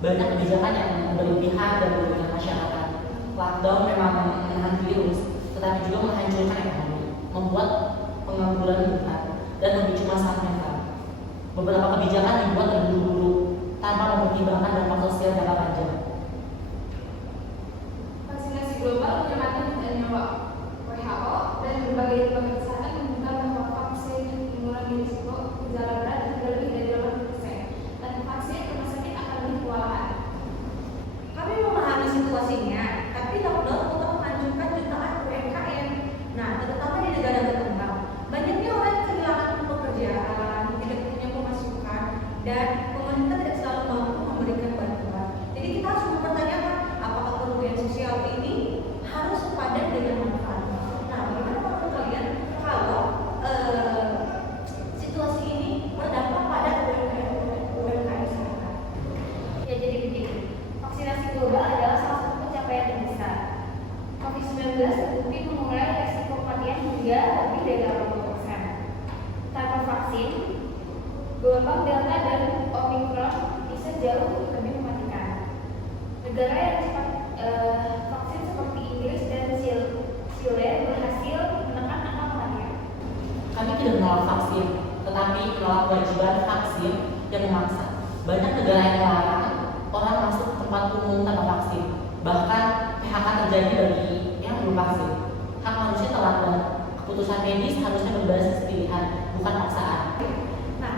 banyak kebijakan yang berlebihan dan merugikan masyarakat. Lockdown memang menahan virus, tetapi juga menghancurkan ekonomi, membuat pengangguran meningkat, dan memicu masalah mental. Beberapa kebijakan dibuat terburu-buru tanpa mempertimbangkan dampak sosial jangka panjang. Vaksinasi global menyelamatkan nyawa. WHO dan berbagai lembaga kesehatan menunjukkan bahwa vaksin mengurangi risiko gejala berat hingga lebih dari 80%, dan vaksin rumah sakit akan lebih kewalahan. Kami memahami situasinya, tapi lockdown untuk menghancurkan jutaan UMKM. Nah, terutama di negara berkembang, banyaknya orang yang kehilangan pekerjaan, tidak punya pemasukan, dan pemerintah tidak selalu mampu memberikan bantuan. Jadi kita harus mempertanyakan apakah kerugian sosial ini harus sepadan dengan manfaatnya. Nah, bagaimana menurut kalian kalau situasi ini berdampak pada UMKM masyarakat? Ya, jadi begini, vaksinasi global adalah salah satu pencapaian terbesar. COVID-19 terbukti mengurangi resiko kematian hingga lebih dari 80%. Tanpa vaksin, gelombang Delta dan Omicron bisa jauh lebih mematikan. Negara yang cepat vaksin seperti Inggris dan Chile berhasil menekan angka kematian. Kami tidak menolak vaksin, tetapi menolak kewajiban vaksin yang memaksa. Banyak negara yang melarang orang masuk ke tempat umum tanpa vaksin. Bahkan PHK terjadi bagi yang belum vaksin. Hak manusia terlambat. Keputusan medis harusnya berbasis pilihan, bukan paksaan. Nah,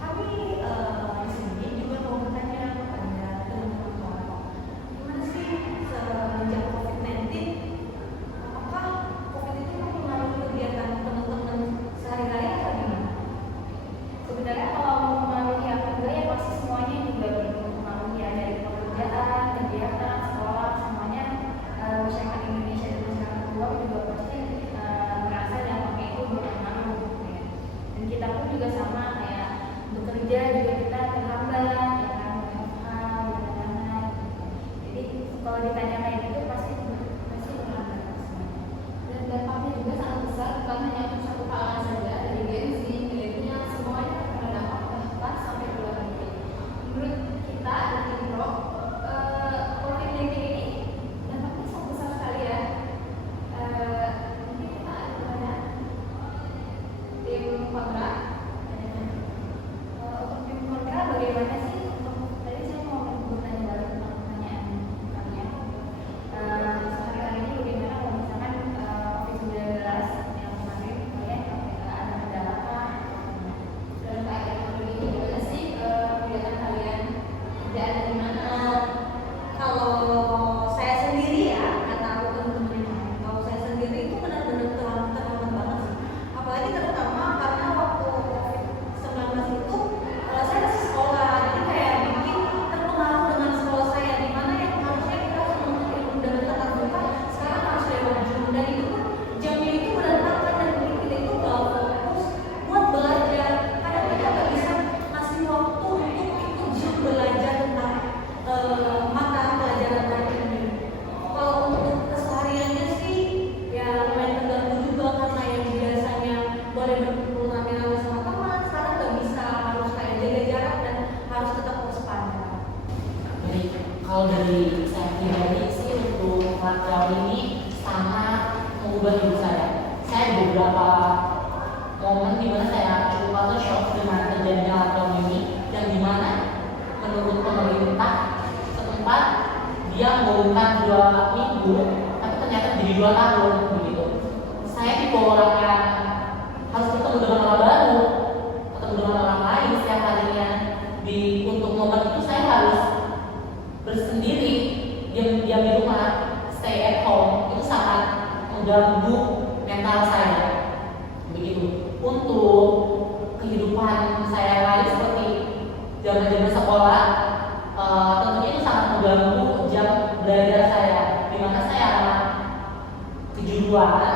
kami di sini juga mau bertanya kepada teman-teman kelompok, gimana sih semenjak COVID-19, apakah COVID itu mempengaruhi kegiatan teman-teman sehari-hari atau gimana? Sebenarnya kalau mempengaruhi apa enggak ya pasti semuanya juga berpengaruh ya, dari pekerjaan, kegiatan, sekolah, semuanya. Masyarakat Indonesia dan masyarakat luar juga pasti merasa dampaknya itu berpengaruh gitu ya. Dan kita pun juga sama kayak bekerja juga kita terhambat ya kan, WFH gimana. Jadi kalau ditanya kayak gitu pasti terhambat semuanya. Dan dampaknya juga sangat besar, bukan hanya untuk satu kalangan saja, dari Gen Z, milenial, semuanya terkena dampak bahkan sampai ke luar negeri. Menurut kita dan Indro, COVID-19 ini dampaknya sangat besar sekali ya. Mungkin kita ada banyak tim kontra. Untuk tim kontra bagaimana sih? Tadi saya mau bertanya balik tentang pertanyaan kalian. Sehari-hari ini bagaimana kalau misalkan COVID-19 yang kemarin kalian ada kendala apa? Dan kayak ekonomi ini gimana sih kegiatan kalian, kerjaan dari mana? Kalau saya sendiri ya, kata aku teman-teman yang lain, kalau saya sendiri itu benar-benar terhambat banget sih. Apalagi terutama karena waktu COVID-19 itu saya masih sekolah, jadi kayak bikin terpengaruh dengan sekolah saya, di mana yang harusnya kita harus menuntut ilmu dengan tatap muka, sekarang harus lewat Zoom, dan itu pun jamnya itu berantakan dan bikin kita itu gak fokus buat belajar. Kadang kita gak bisa ngasih waktu untuk ikut Zoom belajar tentang mata pelajaran tadi ini. Kalau untuk kesehariannya sih ya lumayan terganggu juga, karena yang biasanya boleh berkumpul rame-rame sama teman sekarang nggak bisa, harus kayak jaga jarak dan harus tetap waspada. Jadi kalau dari saya pribadi sih untuk lockdown ini sangat mengubah hidup saya. Saya ada beberapa momen di mana saya cukup atau shock dengan terjadinya lockdown ini, yang dimana menurut pemerintah setempat dia mengumumkan 2 minggu, tapi ternyata jadi 2 tahun begitu. Saya tipe orang yang harus ketemu dengan orang baru, ketemu dengan orang lain setiap harinya. Untuk momen itu saya harus bersendiri, diam di rumah, stay at home. Itu sangat mengganggu mental saya. Begitu. Untuk kehidupan saya lain seperti zaman-zaman sekolah, tentunya itu sangat mengganggu jam belajar saya, di mana saya anak kejuruan,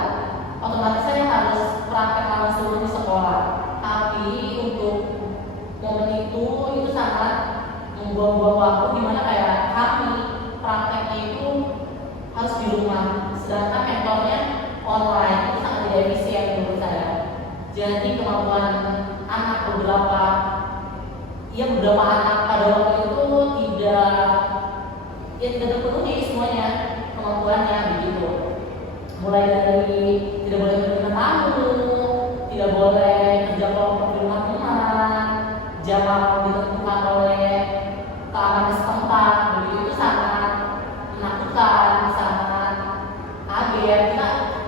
otomatis saya harus praktek langsung di sekolah. Tapi untuk momen itu sangat membuang-buang waktu, di mana kayak kami prakteknya itu harus di rumah, sedangkan mentornya online. Itu sangat tidak efisien menurut saya. Jadi kemampuan anak beberapa anak pada waktu itu tidak ya tidak terpenuhi semuanya kemampuannya begitu. Mulai dari tidak boleh menerima tamu, tidak boleh kerja kelompok di rumah, jam malam ditentukan oleh keamanan setempat, begitu itu sangat menakutkan, sangat kaget.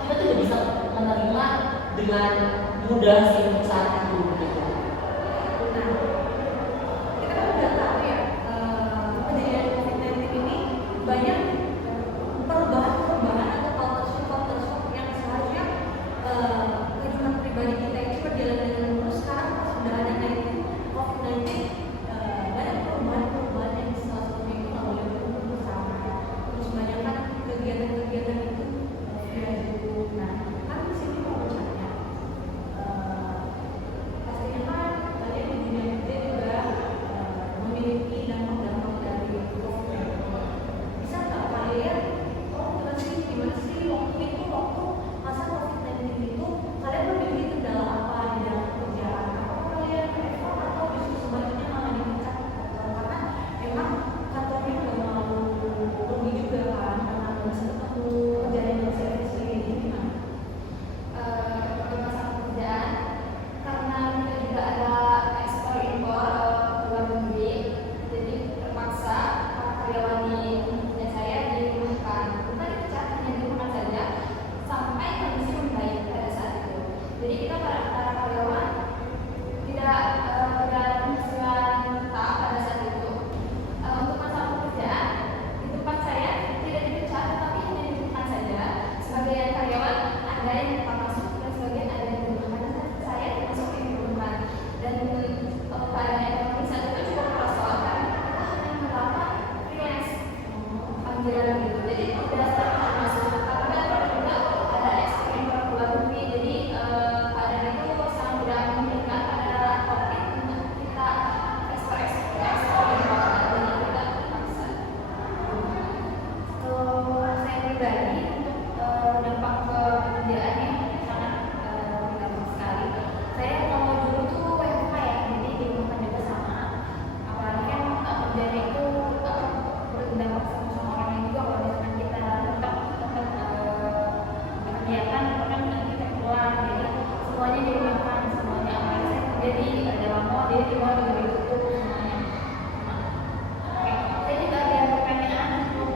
Kita tidak bisa menerima dengan mudah sih untuk saat itu begitu. Nah, kita kan udah tahu ya, kejadian COVID-19 ini banyak perubahan-perubahan atau culture shock yang seharusnya kehidupan pribadi kita itu berjalan dengan mulus. Sekarang pas sudah ada COVID-19, banyak perubahan-perubahan yang salah satunya itu nggak boleh berkumpul bersama. Terus banyak kan kegiatan-kegiatan itu via Zoom. Nah, kan di sini mau bertanya, pastinya kan kalian di dunia kerja juga memiliki dampak-dampak dari COVID-19. Bisa nggak kalian jelasin gimana sih waktu masa COVID-19 itu kalian memiliki kendala apa di dalam pekerjaan? Apakah kalian effort atau justru sebaliknya malah dipecat? Karena emang kantornya nggak mau rugi juga kan, karena nggak bisa ketemu kerjaan yang serius kayak gini. Untuk masalah pekerjaan, karena kita juga ada ekspor impor ke luar negeri, jadi terpaksa para karyawan di punya saya dirumahkan, bukan dipecat, hanya dirumahkan saja sampai kondisi membaik pada saat itu. Jadi kita para karyawan tidak penghasilan tetap pada saat itu. Untuk masalah pekerjaan, di tempat saya tidak dipecat, tetapi hanya dirumahkan saja. Sebagian karyawan ada yang tetap masuk dan sebagian ada yang dirumahkan, dan saya termasuk yang dirumahkan. Dan keadaan ekonomi saat itu cukup kosong karena kita hanya menerapkan freelance panggilan gitu. Jadi tidak serta masuk, karena juga ada ekspor impor ke luar negeri. Jadi keadaan itu sangat tidak memungkinkan pada COVID untuk kita ekspor impor, jadi kita terpaksa. Kalau saya pribadi untuk dampak ke pekerjaannya sangat berdampak sekali. Saya kalau dulu tuh WFH ya, jadi di rumah juga sama. Apalagi kan kerjanya itu berdampak sama orang lain juga. Kalau misalkan kita tetap kegiatan, kan kita keluar, jadi semuanya dirumahkan, semuanya apalagi saya kerja di dalam mall, jadi di mall juga ditutup semuanya. Oke, saya juga ada pertanyaan untuk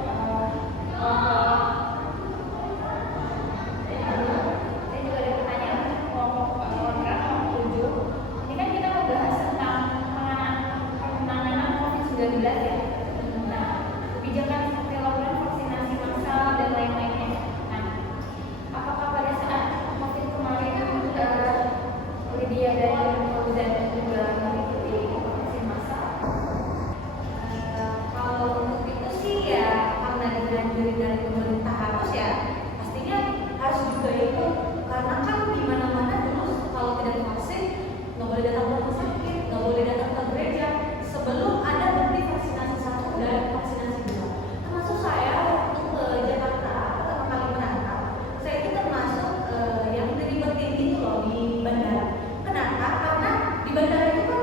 saya juga ada pertanyaan untuk kelompok kontrak nomor 7. Ini kan kita membahas tentang penanganan COVID-19 ya. Nah, kebijakan seperti lockdown, vaksinasi massal dan lain-lainnya. Nah, apakah pada saat COVID kemarin Lydia dari Fauzan juga mengikuti vaksin massal? Kalau untuk itu sih ya karena dianjuri dari pemerintah harus ya, pastinya harus juga ikut, karena kan di mana-mana dulu kalau tidak divaksin nggak boleh datang ke rumah sakit, nggak boleh datang ke gereja sebelum ada bukti vaksinasi 1 dan vaksinasi 2. Termasuk saya waktu ke Jakarta pertama kali menangkap, saya itu termasuk yang dilibatin gitu loh di bandara. Kenapa? Karena di bandara itu kan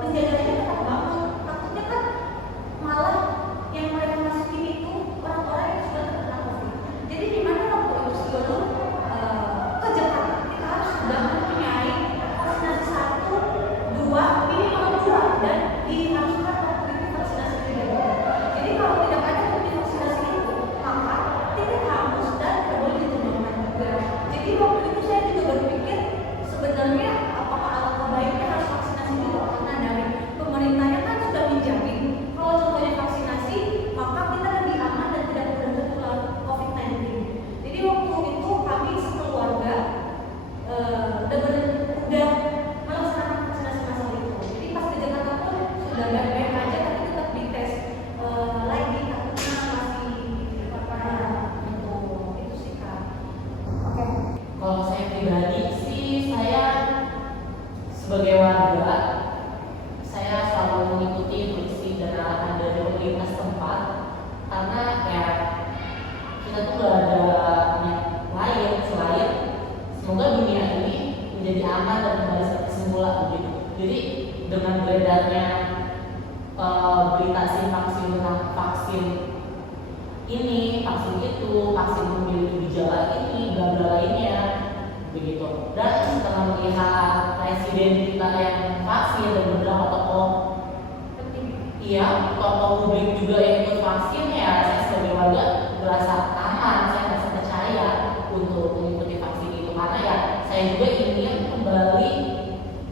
penjaganya ketat banget. Takutnya kan malah yang mereka masukin itu orang-orang yang sudah terkena COVID. Jadi di mana waktu itu sebelum ke Jakarta kita harus sudah mempunyai vaksinasi 1, 2, minimal 2 dan diharuskan waktu itu vaksinasi 3. Jadi kalau tidak ada bukti vaksinasi itu, maka tiket hangus dan tidak boleh ditemukan juga. Jadi waktu itu saya juga berpikir sebenarnya apakah alangkah baiknya harus vaksinasi dulu, karena dari pemerintahnya kan sudah menjamin kalau contohnya vaksinasi maka kita lebih aman dan tidak mudah tertular COVID-19. Jadi waktu itu kami sekeluarga udah melaksanakan vaksinasi massal itu. Jadi pas ke Jakarta pun sudah baik-baik aja, tapi tetap dites lagi takutnya masih gitu. Itu sih Kak. Oke. Kalau saya pribadi sih, saya sebagai warga, saya selalu mengikuti instruksi dan arahan dari pemerintah setempat, karena ya kita tuh gak ada niat lain selain semoga dunia ini menjadi aman dan kembali seperti semula begitu. Jadi dengan beredarnya berita vaksin vaksin ini, vaksin itu, vaksin memiliki gejala ini, bla bla lainnya, begitu. Dan setelah melihat presiden kita yang vaksin dan beberapa tokoh, iya, tokoh publik juga yang ikut vaksin, ya saya sebagai warga merasa aman, saya merasa percaya untuk mengikuti vaksin itu karena ya saya juga ingin kembali,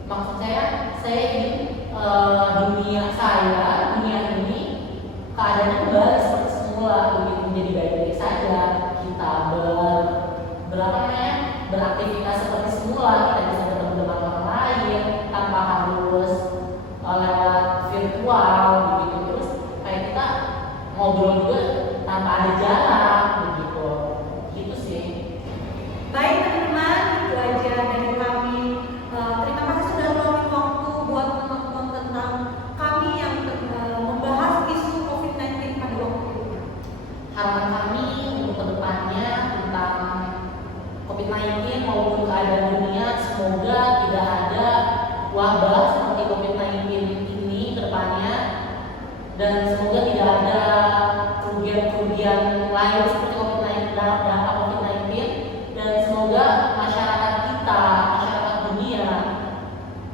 maksud saya ingin dunia ini keadaannya kembali seperti semula, begitu menjadi baik-baik saja, kita beraktivitas seperti semula, kita bisa bertemu dengan orang lain tanpa harus lewat virtual begitu, terus kayak kita ngobrol juga tanpa ada jarak begitu, gitu sih. Baik teman-teman, itu aja dari kami. Terima kasih sudah meluangkan waktu buat menonton tentang kami yang membahas isu COVID-19 pada waktu itu. Harapan kami untuk kedepannya tentang COVID-19 maupun keadaan dunia, semoga tidak ada wabah seperti COVID-19 ini kedepannya, dan semoga tidak ada kerugian lain seperti COVID-19, dampak COVID-19, dan semoga masyarakat kita, masyarakat dunia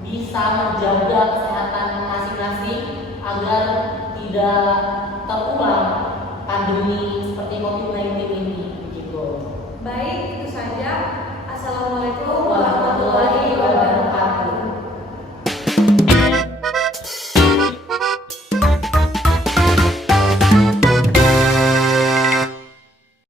bisa menjaga kesehatan masing-masing agar tidak terulang pandemi seperti COVID-19 ini, begitu. Baik, itu saja. Assalamualaikum